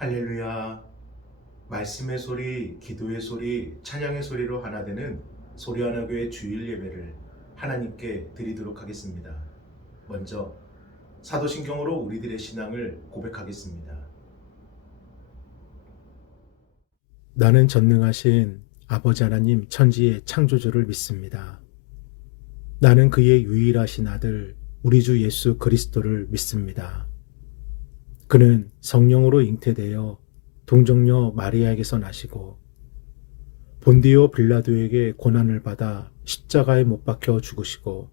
할렐루야. 말씀의 소리, 기도의 소리, 찬양의 소리로 하나 되는 소리하나교회 주일 예배를 하나님께 드리도록 하겠습니다. 먼저 사도신경으로 우리들의 신앙을 고백하겠습니다. 나는 전능하신 아버지 하나님 천지의 창조주를 믿습니다. 나는 그의 유일하신 아들 우리 주 예수 그리스도를 믿습니다. 그는 성령으로 잉태되어 동정녀 마리아에게서 나시고 본디오 빌라도에게 고난을 받아 십자가에 못 박혀 죽으시고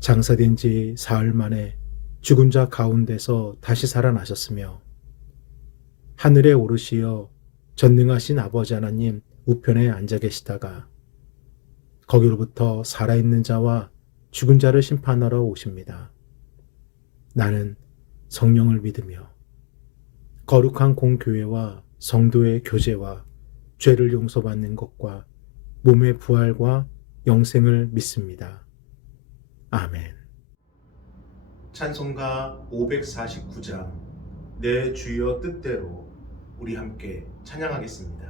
장사된 지 사흘 만에 죽은 자 가운데서 다시 살아나셨으며 하늘에 오르시어 전능하신 아버지 하나님 우편에 앉아 계시다가 거기로부터 살아있는 자와 죽은 자를 심판하러 오십니다. 나는 성령을 믿으며 거룩한 공교회와 성도의 교제와 죄를 용서받는 것과 몸의 부활과 영생을 믿습니다. 아멘. 찬송가 549장 내 주여 뜻대로 우리 함께 찬양하겠습니다.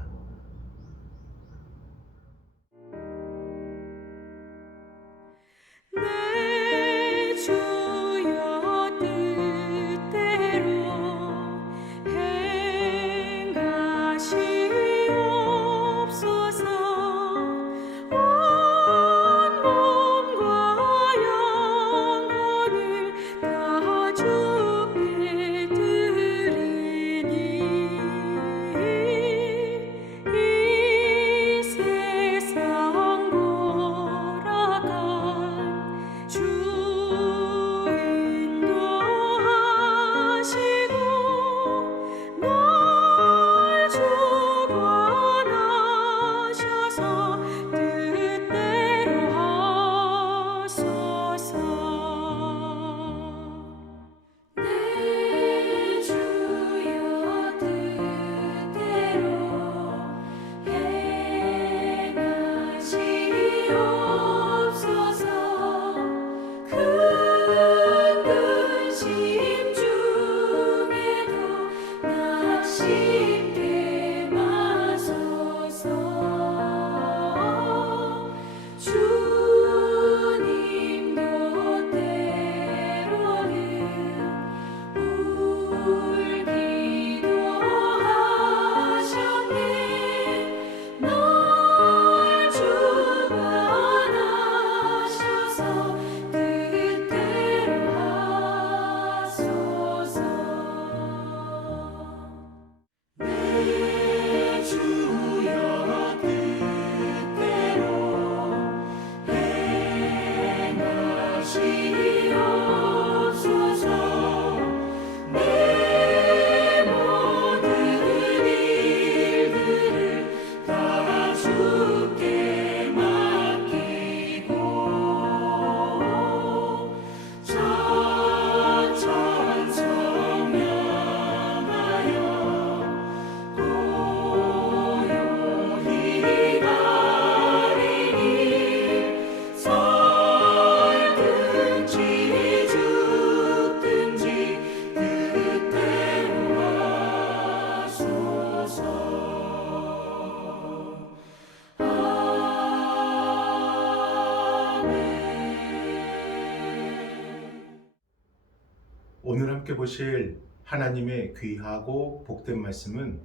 오늘 함께 보실 하나님의 귀하고 복된 말씀은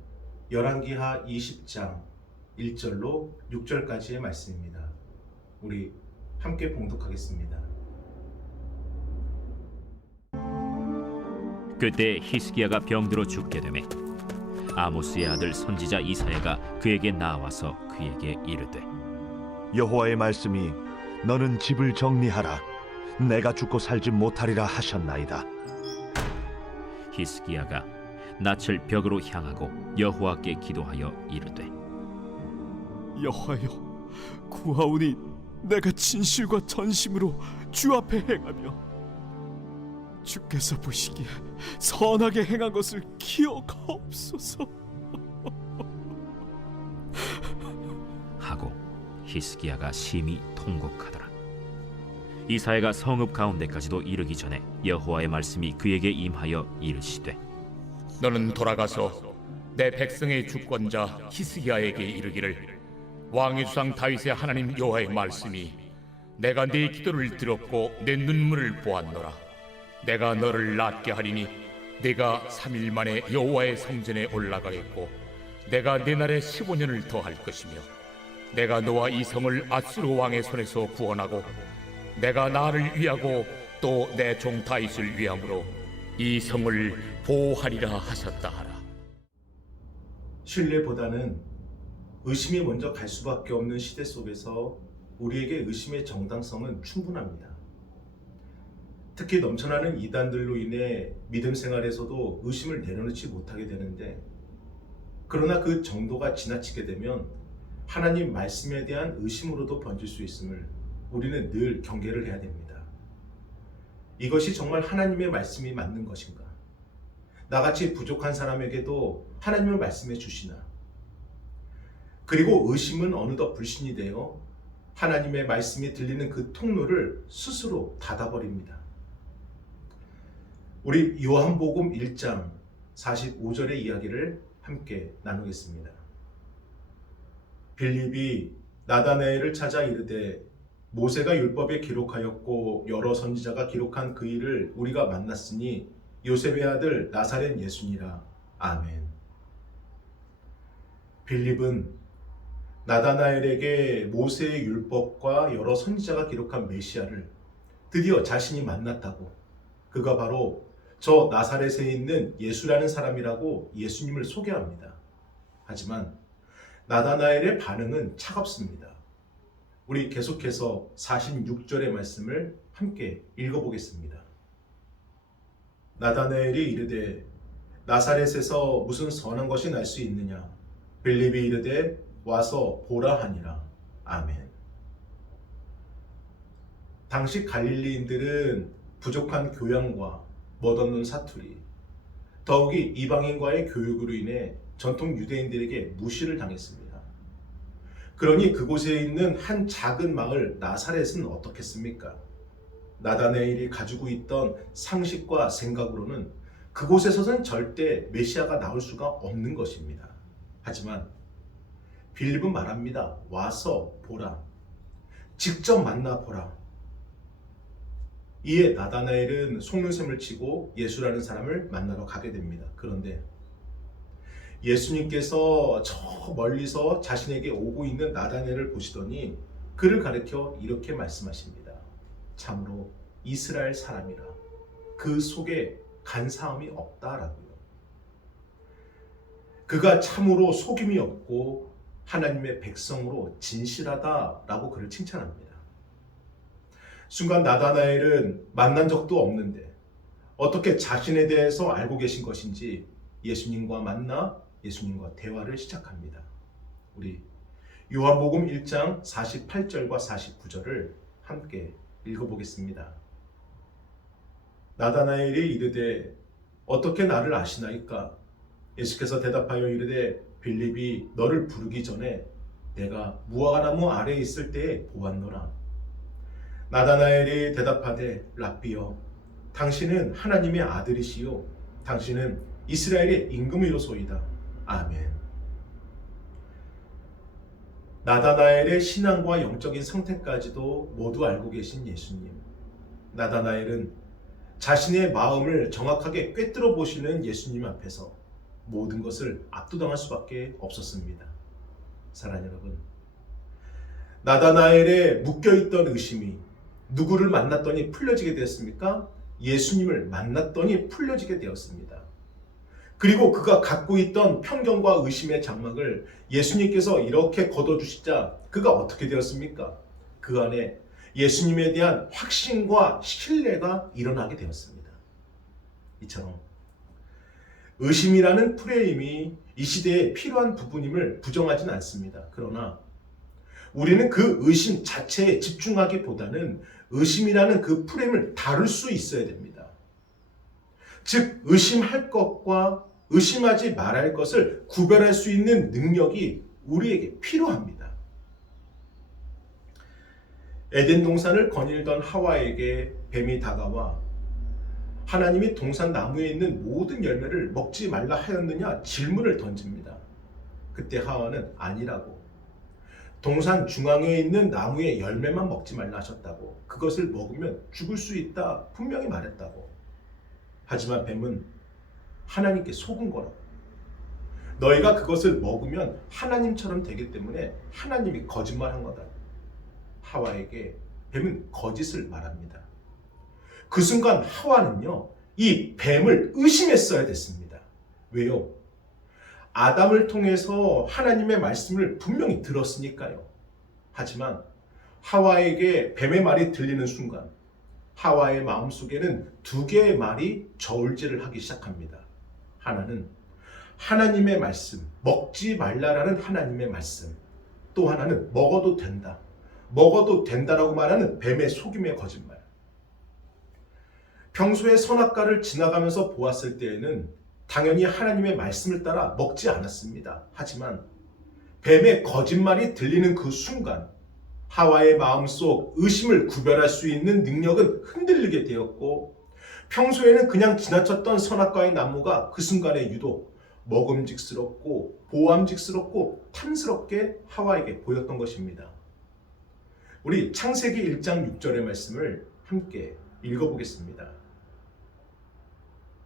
열왕기하 20장 1절로 6절까지의 말씀입니다. 우리 함께 봉독하겠습니다. 그때 히스기야가 병들어 죽게 되매 아모스의 아들 선지자 이사야가 그에게 나와서 그에게 이르되 여호와의 말씀이 너는 집을 정리하라 내가 죽고 살지 못하리라 하셨나이다. 히스기야가 낯을 벽으로 향하고 여호와께 기도하여 이르되 여호와여, 구하오니 내가 진실과 전심으로 주 앞에 행하며 주께서 보시기에 선하게 행한 것을 기억하옵소서. 하고 히스기야가 심히 통곡하더라. 이사야가 성읍 가운데까지도 이르기 전에 여호와의 말씀이 그에게 임하여 이르시되 너는 돌아가서 내 백성의 주권자 히스기야에게 이르기를 왕의 주상 다윗의 하나님 여호와의 말씀이 내가 네 기도를 들었고 내 눈물을 보았노라. 내가 너를 낫게 하리니 네가 3일 만에 여호와의 성전에 올라가겠고 내가 네 날에 15년을 더할 것이며 내가 너와 이 성을 아수르 왕의 손에서 구원하고 내가 나를 위하고 또 내 종 다윗을 위함으로 이 성을 보호하리라 하셨다 하라. 신뢰보다는 의심이 먼저 갈 수밖에 없는 시대 속에서 우리에게 의심의 정당성은 충분합니다. 특히 넘쳐나는 이단들로 인해 믿음 생활에서도 의심을 내려놓지 못하게 되는데, 그러나 그 정도가 지나치게 되면 하나님 말씀에 대한 의심으로도 번질 수 있음을 우리는 늘 경계를 해야 됩니다. 이것이 정말 하나님의 말씀이 맞는 것인가? 나같이 부족한 사람에게도 하나님의 말씀해 주시나? 그리고 의심은 어느덧 불신이 되어 하나님의 말씀이 들리는 그 통로를 스스로 닫아버립니다. 우리 요한복음 1장 45절의 이야기를 함께 나누겠습니다. 빌립이 나다나엘을 찾아 이르되 모세가 율법에 기록하였고 여러 선지자가 기록한 그 일을 우리가 만났으니 요셉의 아들 나사렛 예수니라. 아멘. 빌립은 나다나엘에게 모세의 율법과 여러 선지자가 기록한 메시아를 드디어 자신이 만났다고, 그가 바로 저 나사렛에 있는 예수라는 사람이라고 예수님을 소개합니다. 하지만 나다나엘의 반응은 차갑습니다. 우리 계속해서 46절의 말씀을 함께 읽어보겠습니다. 나다나엘이 이르되 나사렛에서 무슨 선한 것이 날 수 있느냐? 빌립이 이르되 와서 보라 하니라. 아멘. 당시 갈릴리인들은 부족한 교양과 멋없는 사투리, 더욱이 이방인과의 교육으로 인해 전통 유대인들에게 무시를 당했습니다. 그러니 그곳에 있는 한 작은 마을 나사렛은 어떻겠습니까? 나다나엘이 가지고 있던 상식과 생각으로는 그곳에서는 절대 메시아가 나올 수가 없는 것입니다. 하지만 빌립은 말합니다. 와서 보라. 직접 만나보라. 이에 나다나엘은 속눈썹을 치고 예수라는 사람을 만나러 가게 됩니다. 그런데 예수님께서 저 멀리서 자신에게 오고 있는 나다나엘을 보시더니 그를 가리켜 이렇게 말씀하십니다. 참으로 이스라엘 사람이라. 그 속에 간사함이 없다라고요. 그가 참으로 속임이 없고 하나님의 백성으로 진실하다라고 그를 칭찬합니다. 순간 나다나엘은 만난 적도 없는데 어떻게 자신에 대해서 알고 계신 것인지 예수님과 만나 예수님과 대화를 시작합니다. 우리 요한복음 1장 48절과 49절을 함께 읽어보겠습니다. 나다나엘이 이르되 어떻게 나를 아시나이까? 예수께서 대답하여 이르되 빌립이 너를 부르기 전에 내가 무화과나무 아래에 있을 때에 보았노라. 나다나엘이 대답하되 랍비여 당신은 하나님의 아들이시요 당신은 이스라엘의 임금이로소이다. 아멘. 나다나엘의 신앙과 영적인 상태까지도 모두 알고 계신 예수님. 나다나엘은 자신의 마음을 정확하게 꿰뚫어 보시는 예수님 앞에서 모든 것을 압도당할 수밖에 없었습니다. 사랑하는 여러분, 나다나엘의 묶여있던 의심이 누구를 만났더니 풀려지게 되었습니까? 예수님을 만났더니 풀려지게 되었습니다. 그리고 그가 갖고 있던 편견과 의심의 장막을 예수님께서 이렇게 걷어주시자 그가 어떻게 되었습니까? 그 안에 예수님에 대한 확신과 신뢰가 일어나게 되었습니다. 이처럼 의심이라는 프레임이 이 시대에 필요한 부분임을 부정하지는 않습니다. 그러나 우리는 그 의심 자체에 집중하기보다는 의심이라는 그 프레임을 다룰 수 있어야 됩니다. 즉 의심할 것과 의심하지 말아야 할 것을 구별할 수 있는 능력이 우리에게 필요합니다. 에덴 동산을 거닐던 하와에게 뱀이 다가와 하나님이 동산 나무에 있는 모든 열매를 먹지 말라 하였느냐 질문을 던집니다. 그때 하와는 아니라고, 동산 중앙에 있는 나무의 열매만 먹지 말라 하셨다고, 그것을 먹으면 죽을 수 있다 분명히 말했다고. 하지만 뱀은 하나님께 속은 거라고. 너희가 그것을 먹으면 하나님처럼 되기 때문에 하나님이 거짓말한 거다. 하와에게 뱀은 거짓을 말합니다. 그 순간 하와는요, 이 뱀을 의심했어야 됐습니다. 왜요? 아담을 통해서 하나님의 말씀을 분명히 들었으니까요. 하지만 하와에게 뱀의 말이 들리는 순간 하와의 마음속에는 두 개의 말이 저울질을 하기 시작합니다. 하나는 하나님의 말씀, 먹지 말라라는 하나님의 말씀, 또 하나는 먹어도 된다, 먹어도 된다라고 말하는 뱀의 속임의 거짓말. 평소에 선악과를 지나가면서 보았을 때에는 당연히 하나님의 말씀을 따라 먹지 않았습니다. 하지만 뱀의 거짓말이 들리는 그 순간 하와의 마음속 의심을 구별할 수 있는 능력은 흔들리게 되었고, 평소에는 그냥 지나쳤던 선악과의 나무가 그 순간에 유독 먹음직스럽고 보암직스럽고 탐스럽게 하와에게 보였던 것입니다. 우리 창세기 1장 6절의 말씀을 함께 읽어보겠습니다.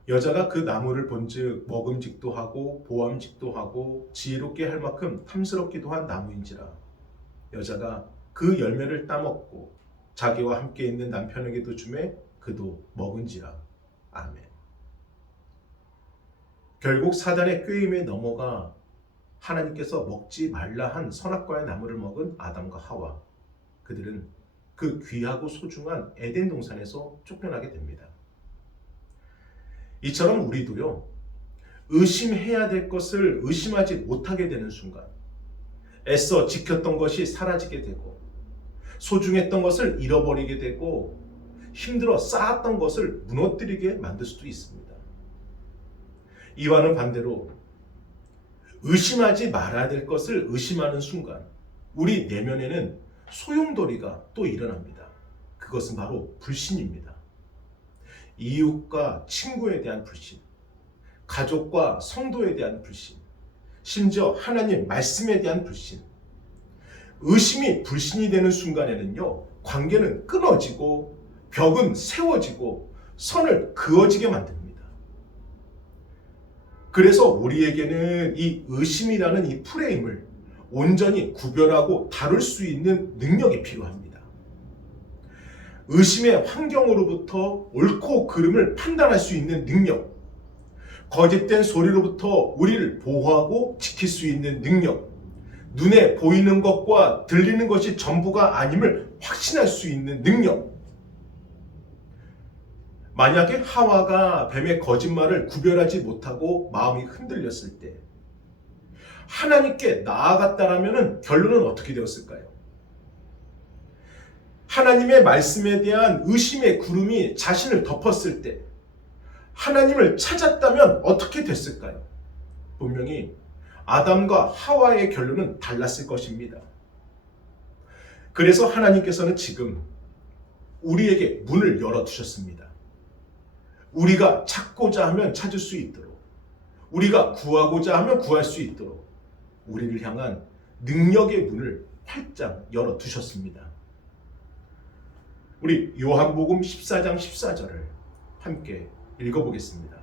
여자가 그 나무를 본즉 먹음직도 하고 보암직도 하고 지혜롭게 할 만큼 탐스럽기도 한 나무인지라. 여자가 그 열매를 따먹고 자기와 함께 있는 남편에게도 주매 그도 먹은지라. 아멘. 결국 사단의 꾀임에 넘어가 하나님께서 먹지 말라 한 선악과의 나무를 먹은 아담과 하와, 그들은 그 귀하고 소중한 에덴 동산에서 쫓겨나게 됩니다. 이처럼 우리도요, 의심해야 될 것을 의심하지 못하게 되는 순간 애써 지켰던 것이 사라지게 되고, 소중했던 것을 잃어버리게 되고, 힘들어 쌓았던 것을 무너뜨리게 만들 수도 있습니다. 이와는 반대로 의심하지 말아야 될 것을 의심하는 순간 우리 내면에는 소용돌이가 또 일어납니다. 그것은 바로 불신입니다. 이웃과 친구에 대한 불신, 가족과 성도에 대한 불신, 심지어 하나님 말씀에 대한 불신. 의심이 불신이 되는 순간에는요, 관계는 끊어지고 벽은 세워지고 선을 그어지게 만듭니다. 그래서 우리에게는 이 의심이라는 이 프레임을 온전히 구별하고 다룰 수 있는 능력이 필요합니다. 의심의 환경으로부터 옳고 그름을 판단할 수 있는 능력, 거짓된 소리로부터 우리를 보호하고 지킬 수 있는 능력, 눈에 보이는 것과 들리는 것이 전부가 아님을 확신할 수 있는 능력. 만약에 하와가 뱀의 거짓말을 구별하지 못하고 마음이 흔들렸을 때 하나님께 나아갔다라면 결론은 어떻게 되었을까요? 하나님의 말씀에 대한 의심의 구름이 자신을 덮었을 때 하나님을 찾았다면 어떻게 됐을까요? 분명히 아담과 하와의 결론은 달랐을 것입니다. 그래서 하나님께서는 지금 우리에게 문을 열어두셨습니다. 우리가 찾고자 하면 찾을 수 있도록, 우리가 구하고자 하면 구할 수 있도록 우리를 향한 능력의 문을 활짝 열어두셨습니다. 우리 요한복음 14장 14절을 함께 읽어보겠습니다.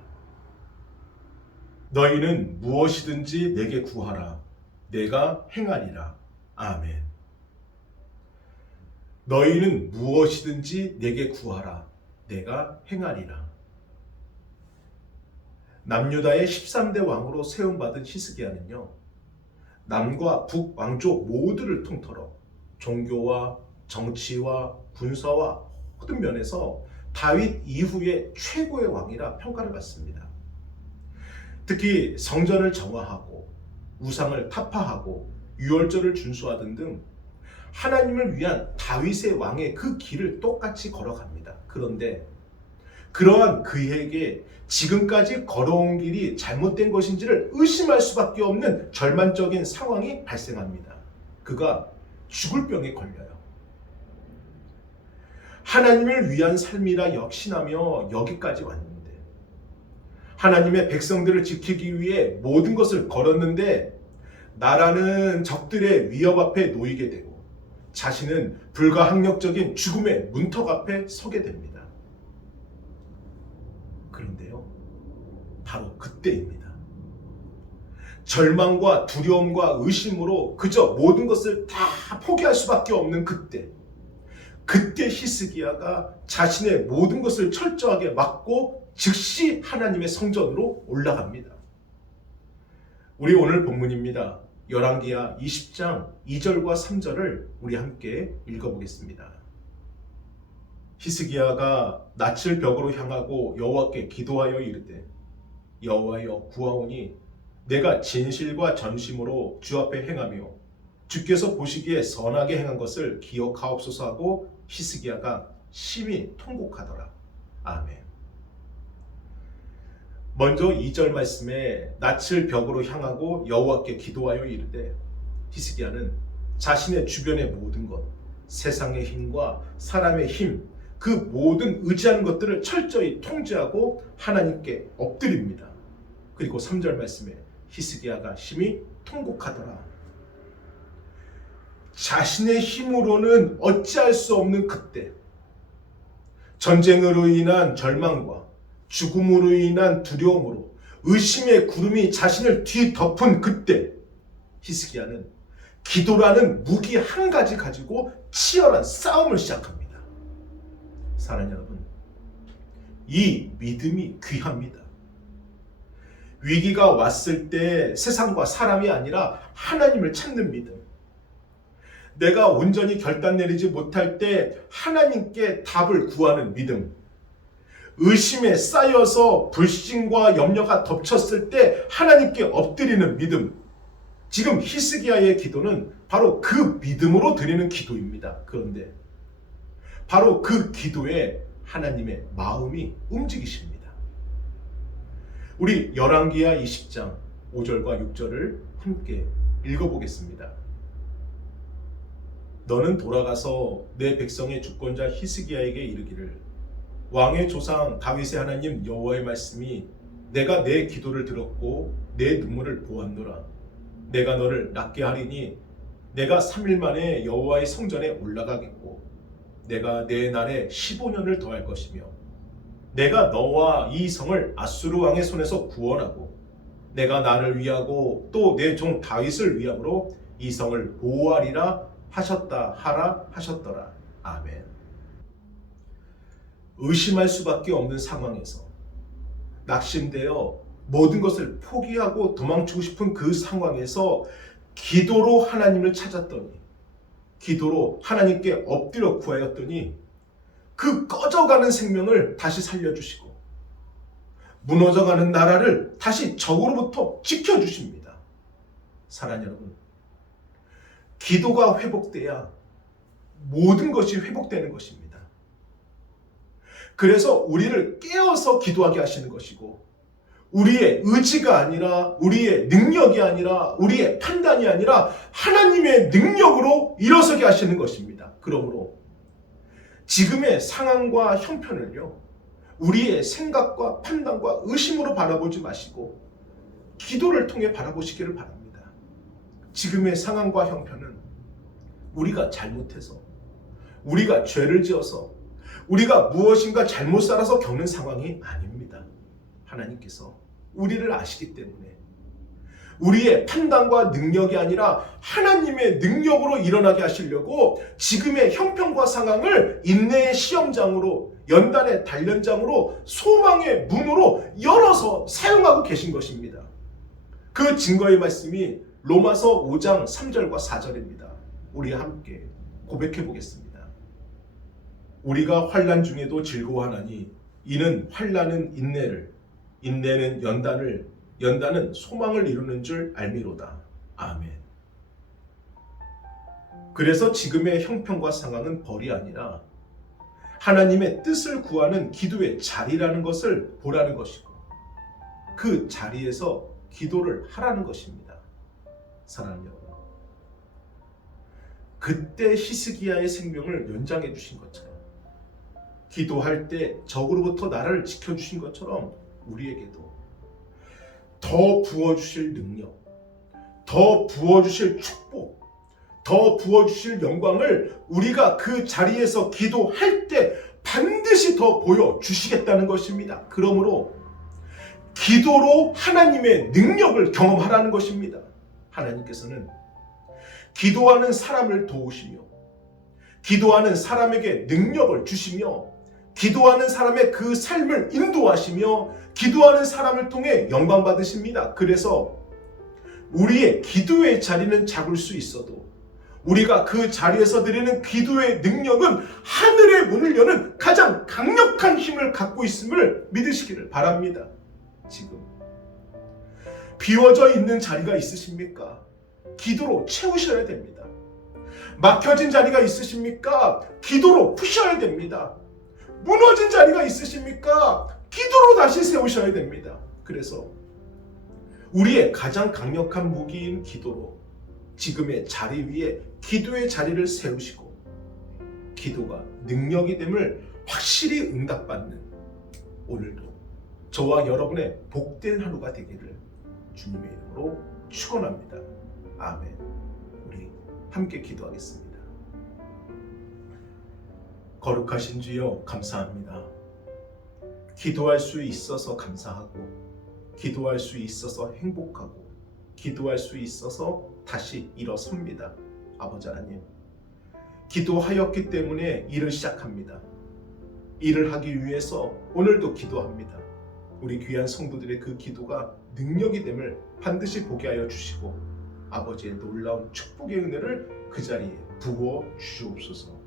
너희는 무엇이든지 내게 구하라. 내가 행하리라. 아멘. 너희는 무엇이든지 내게 구하라. 내가 행하리라. 남유다의 13대 왕으로 세움받은 히스기야는요, 남과 북 왕족 모두를 통틀어 종교와 정치와 군사와 모든 면에서 다윗 이후의 최고의 왕이라 평가를 받습니다. 특히 성전을 정화하고 우상을 타파하고 유월절을 준수하던 등 하나님을 위한 다윗의 왕의 그 길을 똑같이 걸어갑니다. 그런데 그러한 그에게 지금까지 걸어온 길이 잘못된 것인지를 의심할 수밖에 없는 절망적인 상황이 발생합니다. 그가 죽을 병에 걸려요. 하나님을 위한 삶이라 역신하며 여기까지 왔는데 하나님의 백성들을 지키기 위해 모든 것을 걸었는데 나라는 적들의 위협 앞에 놓이게 되고 자신은 불가항력적인 죽음의 문턱 앞에 서게 됩니다. 그런데요, 바로 그때입니다. 절망과 두려움과 의심으로 그저 모든 것을 다 포기할 수밖에 없는 그때 히스기야가 자신의 모든 것을 철저하게 막고 즉시 하나님의 성전으로 올라갑니다. 우리 오늘 본문입니다. 열왕기하 20장 2절과 3절을 우리 함께 읽어보겠습니다. 히스기야가 낯을 벽으로 향하고 여호와께 기도하여 이르되 여호와여 구하오니 내가 진실과 전심으로 주 앞에 행하며 주께서 보시기에 선하게 행한 것을 기억하옵소서 하고 히스기야가 심히 통곡하더라. 아멘. 먼저 2절 말씀에 낯을 벽으로 향하고 여호와께 기도하여 이르되 히스기야는 자신의 주변의 모든 것, 세상의 힘과 사람의 힘, 그 모든 의지하는 것들을 철저히 통제하고 하나님께 엎드립니다. 그리고 3절 말씀에 히스기야가 심히 통곡하더라. 자신의 힘으로는 어찌할 수 없는 그때, 전쟁으로 인한 절망과 죽음으로 인한 두려움으로 의심의 구름이 자신을 뒤덮은 그때 히스기야는 기도라는 무기 한 가지 가지고 치열한 싸움을 시작합니다. 사랑하는 여러분, 이 믿음이 귀합니다. 위기가 왔을 때 세상과 사람이 아니라 하나님을 찾는 믿음, 내가 온전히 결단 내리지 못할 때 하나님께 답을 구하는 믿음, 의심에 쌓여서 불신과 염려가 덮쳤을 때 하나님께 엎드리는 믿음. 지금 히스기야의 기도는 바로 그 믿음으로 드리는 기도입니다. 그런데 바로 그 기도에 하나님의 마음이 움직이십니다. 우리 열왕기하 20장 5절과 6절을 함께 읽어보겠습니다. 너는 돌아가서 내 백성의 주권자 히스기야에게 이르기를 왕의 조상 다윗의 하나님 여호와의 말씀이 내가 내 기도를 들었고 내 눈물을 보았노라. 내가 너를 낫게 하리니 내가 3일 만에 여호와의 성전에 올라가겠고 내가 내 날에 15년을 더할 것이며 내가 너와 이 성을 아수르 왕의 손에서 구원하고 내가 나를 위하고 또 내 종 다윗을 위함으로 이 성을 보호하리라 하셨더라. 아멘. 의심할 수밖에 없는 상황에서 낙심되어 모든 것을 포기하고 도망치고 싶은 그 상황에서 기도로 하나님을 찾았더니, 기도로 하나님께 엎드려 구하였더니 그 꺼져가는 생명을 다시 살려주시고 무너져가는 나라를 다시 적으로부터 지켜주십니다. 사랑하는 여러분, 기도가 회복돼야 모든 것이 회복되는 것입니다. 그래서 우리를 깨어서 기도하게 하시는 것이고, 우리의 의지가 아니라, 우리의 능력이 아니라, 우리의 판단이 아니라 하나님의 능력으로 일어서게 하시는 것입니다. 그러므로 지금의 상황과 형편을요, 우리의 생각과 판단과 의심으로 바라보지 마시고 기도를 통해 바라보시기를 바랍니다. 지금의 상황과 형편은 우리가 잘못해서, 우리가 죄를 지어서, 우리가 무엇인가 잘못 살아서 겪는 상황이 아닙니다. 하나님께서 우리를 아시기 때문에 우리의 판단과 능력이 아니라 하나님의 능력으로 일어나게 하시려고 지금의 형편과 상황을 인내의 시험장으로, 연단의 단련장으로, 소망의 문으로 열어서 사용하고 계신 것입니다. 그 증거의 말씀이 로마서 5장 3절과 4절입니다. 우리 함께 고백해 보겠습니다. 우리가 환난 중에도 즐거워하나니 이는 환난은 인내를, 인내는 연단을, 연단은 소망을 이루는 줄 알미로다. 아멘. 그래서 지금의 형편과 상황은 벌이 아니라 하나님의 뜻을 구하는 기도의 자리라는 것을 보라는 것이고, 그 자리에서 기도를 하라는 것입니다. 사랑하는 여러분, 그때 히스기야의 생명을 연장해 주신 것처럼 기도할 때 적으로부터 나를 지켜주신 것처럼 우리에게도 더 부어주실 능력, 더 부어주실 축복, 더 부어주실 영광을 우리가 그 자리에서 기도할 때 반드시 더 보여주시겠다는 것입니다. 그러므로 기도로 하나님의 능력을 경험하라는 것입니다. 하나님께서는 기도하는 사람을 도우시며 기도하는 사람에게 능력을 주시며 기도하는 사람의 그 삶을 인도하시며 기도하는 사람을 통해 영광 받으십니다. 그래서 우리의 기도의 자리는 작을 수 있어도 우리가 그 자리에서 드리는 기도의 능력은 하늘의 문을 여는 가장 강력한 힘을 갖고 있음을 믿으시기를 바랍니다. 지금 비워져 있는 자리가 있으십니까? 기도로 채우셔야 됩니다. 막혀진 자리가 있으십니까? 기도로 푸셔야 됩니다. 무너진 자리가 있으십니까? 기도로 다시 세우셔야 됩니다. 그래서 우리의 가장 강력한 무기인 기도로 지금의 자리 위에 기도의 자리를 세우시고 기도가 능력이 됨을 확실히 응답받는 오늘도 저와 여러분의 복된 하루가 되기를 주님의 이름으로 축원합니다. 아멘. 우리 함께 기도하겠습니다. 거룩하신 주여 감사합니다. 기도할 수 있어서 감사하고 기도할 수 있어서 행복하고 기도할 수 있어서 다시 일어섭니다. 아버지 하나님, 기도하였기 때문에 일을 시작합니다. 일을 하기 위해서 오늘도 기도합니다. 우리 귀한 성도들의 그 기도가 능력이 됨을 반드시 보게 하여 주시고 아버지의 놀라운 축복의 은혜를 그 자리에 부어 주시옵소서.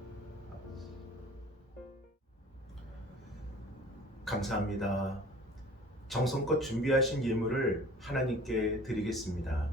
감사합니다. 정성껏 준비하신 예물을 하나님께 드리겠습니다.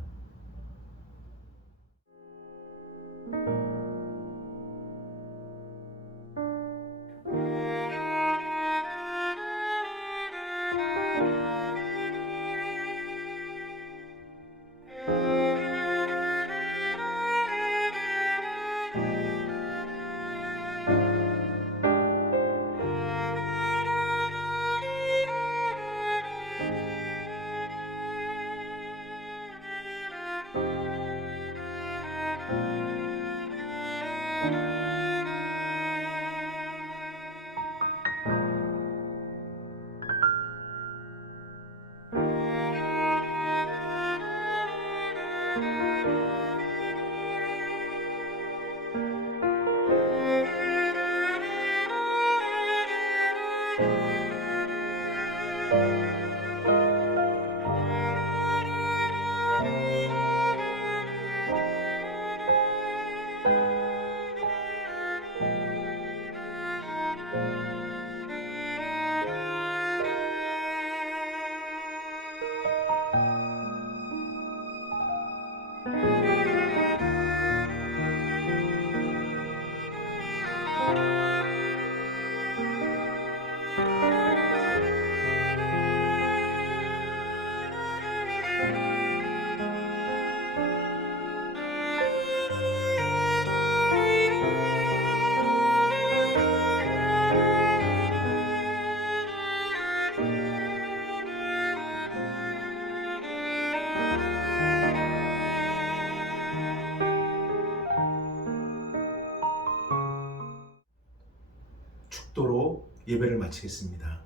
축도로 예배를 마치겠습니다.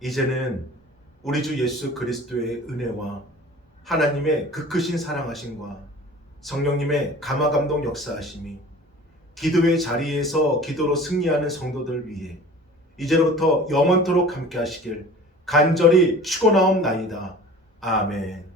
이제는 우리 주 예수 그리스도의 은혜와 하나님의 그 크신 사랑하심과 성령님의 감화감동 역사하심이 기도의 자리에서 기도로 승리하는 성도들 위해 이제로부터 영원토록 함께 하시길 간절히 축원하옵나이다. 아멘.